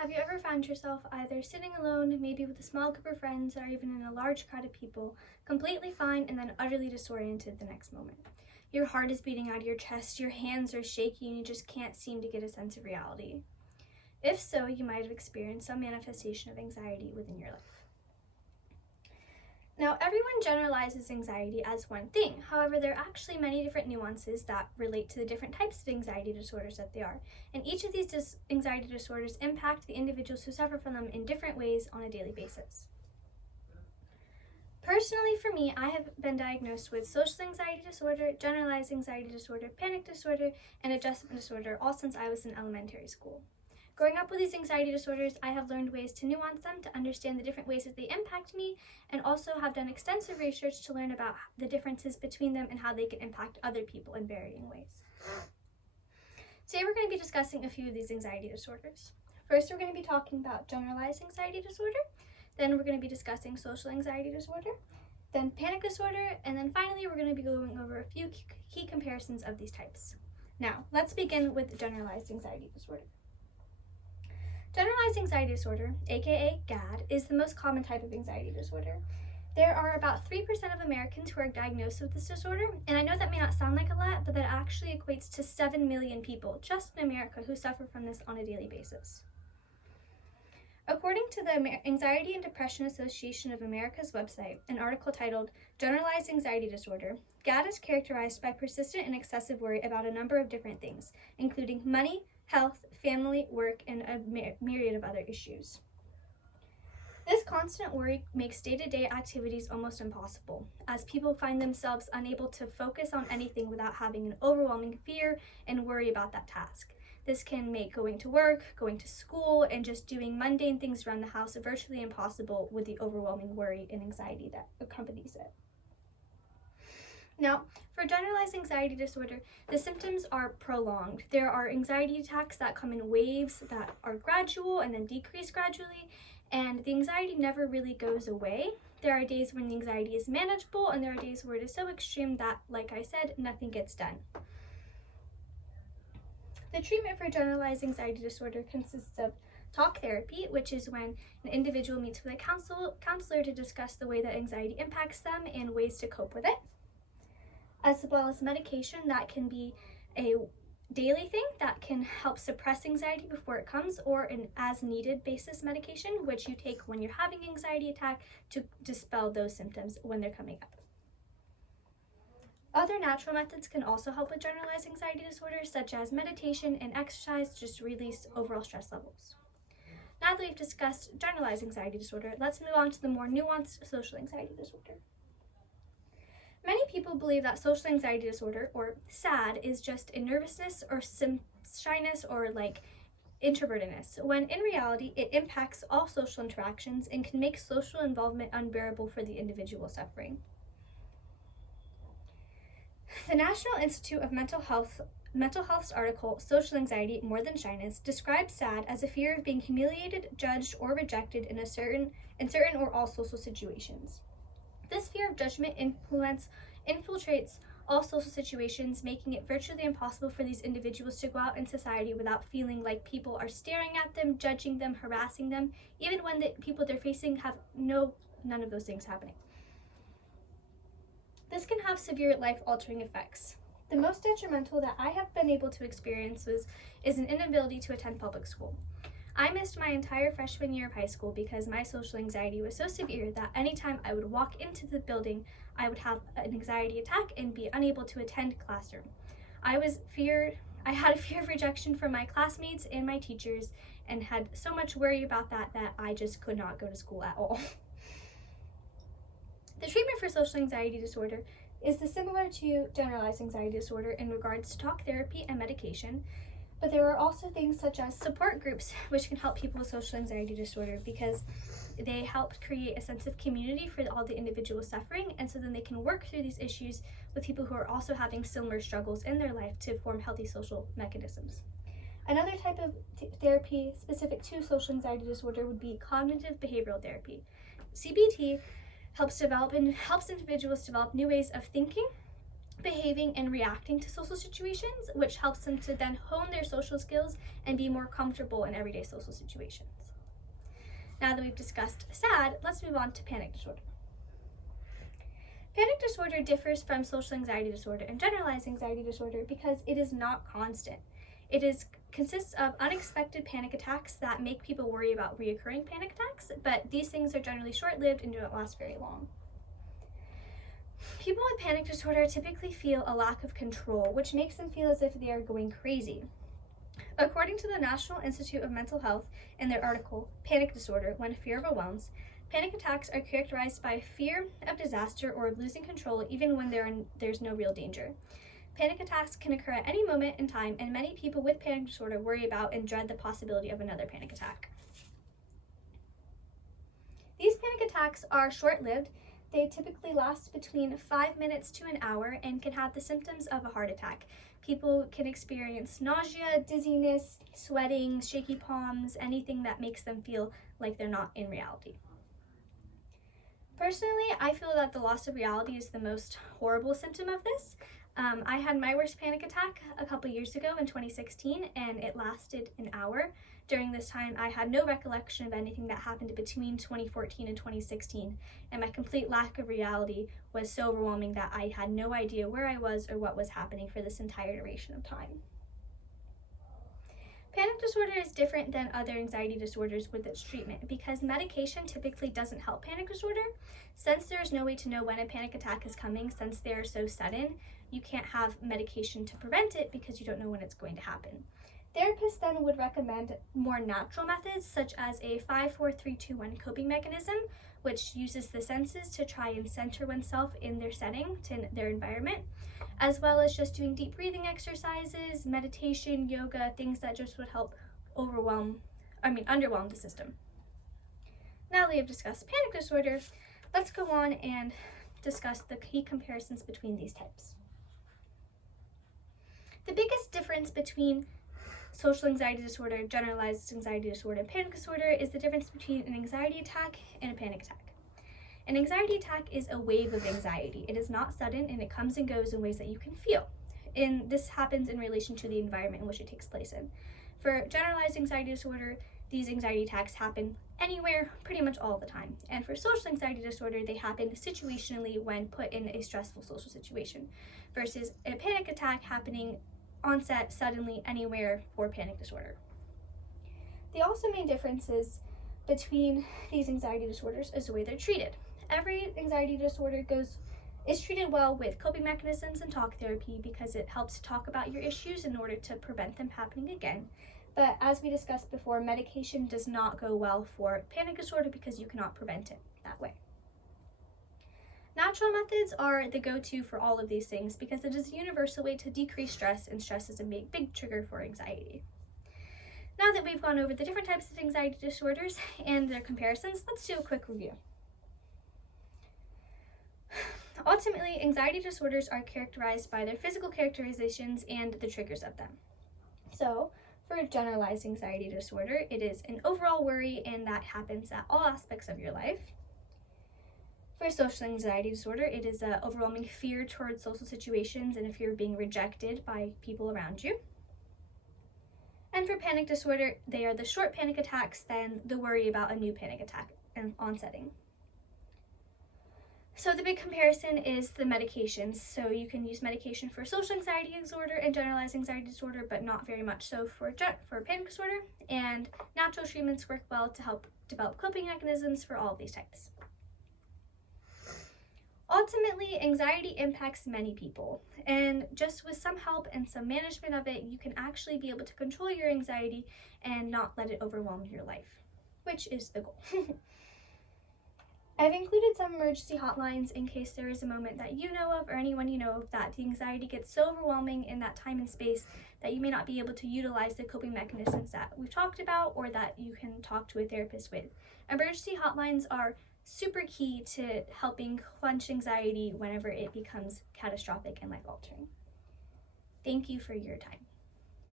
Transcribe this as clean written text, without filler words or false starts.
Have you ever found yourself either sitting alone, maybe with a small group of friends, or even in a large crowd of people, completely fine and then utterly disoriented the next moment? Your heart is beating out of your chest, your hands are shaky, and you just can't seem to get a sense of reality. If so, you might have experienced some manifestation of anxiety within your life. Now, everyone generalizes anxiety as one thing. However, there are actually many different nuances that relate to the different types of anxiety disorders that they are. And each of these anxiety disorders impact the individuals who suffer from them in different ways on a daily basis. Personally, for me, I have been diagnosed with social anxiety disorder, generalized anxiety disorder, panic disorder, and adjustment disorder, all since I was in elementary school. Growing up with these anxiety disorders, I have learned ways to nuance them, to understand the different ways that they impact me, and also have done extensive research to learn about the differences between them and how they can impact other people in varying ways. Today we're going to be discussing a few of these anxiety disorders. First, we're going to be talking about generalized anxiety disorder. Then we're going to be discussing social anxiety disorder, then panic disorder, and then finally we're going to be going over a few key comparisons of these types. Now, let's begin with generalized anxiety disorder. Generalized anxiety disorder, aka GAD, is the most common type of anxiety disorder. There are about 3% of Americans who are diagnosed with this disorder, and I know that may not sound like a lot, but that actually equates to 7 million people just in America who suffer from this on a daily basis. According to the Anxiety and Depression Association of America's website, an article titled Generalized Anxiety Disorder, GAD is characterized by persistent and excessive worry about a number of different things, including money, health, family, work, and a myriad of other issues. This constant worry makes day-to-day activities almost impossible, as people find themselves unable to focus on anything without having an overwhelming fear and worry about that task. This can make going to work, going to school, and just doing mundane things around the house virtually impossible with the overwhelming worry and anxiety that accompanies it. Now, for generalized anxiety disorder, the symptoms are prolonged. There are anxiety attacks that come in waves that are gradual and then decrease gradually, and the anxiety never really goes away. There are days when the anxiety is manageable, and there are days where it is so extreme that, like I said, nothing gets done. The treatment for generalized anxiety disorder consists of talk therapy, which is when an individual meets with a counselor to discuss the way that anxiety impacts them and ways to cope with it, as well as medication that can be a daily thing that can help suppress anxiety before it comes, or an as-needed basis medication, which you take when you're having an anxiety attack to dispel those symptoms when they're coming up. Other natural methods can also help with generalized anxiety disorders, such as meditation and exercise, just to release overall stress levels. Now that we've discussed generalized anxiety disorder, let's move on to the more nuanced social anxiety disorder. Many people believe that social anxiety disorder, or SAD, is just a nervousness or shyness or like introvertedness, when in reality it impacts all social interactions and can make social involvement unbearable for the individual suffering. The National Institute of Mental Health's article, Social Anxiety More Than Shyness, describes SAD as a fear of being humiliated, judged, or rejected in certain or all social situations. This fear of judgment infiltrates all social situations, making it virtually impossible for these individuals to go out in society without feeling like people are staring at them, judging them, harassing them, even when the people they're facing have none of those things happening. This can have severe life-altering effects. The most detrimental that I have been able to experience is an inability to attend public school. I missed my entire freshman year of high school because my social anxiety was so severe that anytime I would walk into the building, I would have an anxiety attack and be unable to attend classroom. I had a fear of rejection from my classmates and my teachers, and had so much worry about that I just could not go to school at all. The treatment for social anxiety disorder is similar to generalized anxiety disorder in regards to talk therapy and medication, but there are also things such as support groups which can help people with social anxiety disorder because they help create a sense of community for all the individuals suffering, and so then they can work through these issues with people who are also having similar struggles in their life to form healthy social mechanisms. Another type of therapy specific to social anxiety disorder would be cognitive behavioral therapy. CBT helps individuals develop new ways of thinking behaving and reacting to social situations, which helps them to then hone their social skills and be more comfortable in everyday social situations. Now that we've discussed SAD, let's move on to panic disorder. Panic disorder differs from social anxiety disorder and generalized anxiety disorder because it is not constant. It consists of unexpected panic attacks that make people worry about reoccurring panic attacks, but these things are generally short-lived and don't last very long. People with panic disorder typically feel a lack of control, which makes them feel as if they are going crazy. According to the National Institute of Mental Health, in their article, Panic Disorder, When Fear Overwhelms, panic attacks are characterized by fear of disaster or of losing control even when there's no real danger. Panic attacks can occur at any moment in time, and many people with panic disorder worry about and dread the possibility of another panic attack. These panic attacks are short-lived. They typically last between 5 minutes to an hour and can have the symptoms of a heart attack. People can experience nausea, dizziness, sweating, shaky palms, anything that makes them feel like they're not in reality. Personally, I feel that the loss of reality is the most horrible symptom of this. I had my worst panic attack a couple years ago in 2016, and it lasted an hour. During this time, I had no recollection of anything that happened between 2014 and 2016, and my complete lack of reality was so overwhelming that I had no idea where I was or what was happening for this entire duration of time. Panic disorder is different than other anxiety disorders with its treatment because medication typically doesn't help panic disorder. Since there is no way to know when a panic attack is coming, since they are so sudden, you can't have medication to prevent it because you don't know when it's going to happen. Therapists then would recommend more natural methods such as a 5-4-3-2-1 coping mechanism, which uses the senses to try and center oneself in their setting, to their environment, as well as just doing deep breathing exercises, meditation, yoga, things that just would help underwhelm the system. Now that we have discussed panic disorder, let's go on and discuss the key comparisons between these types. The biggest difference between social anxiety disorder, generalized anxiety disorder, and panic disorder is the difference between an anxiety attack and a panic attack. An anxiety attack is a wave of anxiety. It is not sudden and it comes and goes in ways that you can feel. And this happens in relation to the environment in which it takes place in. For generalized anxiety disorder, these anxiety attacks happen anywhere, pretty much all the time. And for social anxiety disorder, they happen situationally when put in a stressful social situation, versus a panic attack happening onset suddenly anywhere for panic disorder. The also main differences between these anxiety disorders is the way they're treated. Every anxiety disorder is treated well with coping mechanisms and talk therapy because it helps to talk about your issues in order to prevent them happening again. But as we discussed before, medication does not go well for panic disorder because you cannot prevent it that way. Natural methods are the go-to for all of these things because it is a universal way to decrease stress, and stress is a big trigger for anxiety. Now that we've gone over the different types of anxiety disorders and their comparisons, let's do a quick review. Ultimately, anxiety disorders are characterized by their physical characterizations and the triggers of them. So, for generalized anxiety disorder, it is an overall worry, and that happens at all aspects of your life. For social anxiety disorder, it is an overwhelming fear towards social situations and a fear of being rejected by people around you. And for panic disorder, they are the short panic attacks, then the worry about a new panic attack and onsetting. So the big comparison is the medications. So you can use medication for social anxiety disorder and generalized anxiety disorder, but not very much so for panic disorder. And natural treatments work well to help develop coping mechanisms for all of these types. Ultimately, anxiety impacts many people, and just with some help and some management of it, you can actually be able to control your anxiety and not let it overwhelm your life, which is the goal. I've included some emergency hotlines in case there is a moment that you know of or anyone you know of that the anxiety gets so overwhelming in that time and space that you may not be able to utilize the coping mechanisms that we've talked about or that you can talk to a therapist with. Emergency hotlines are super key to helping quench anxiety whenever it becomes catastrophic and life-altering. Thank you for your time.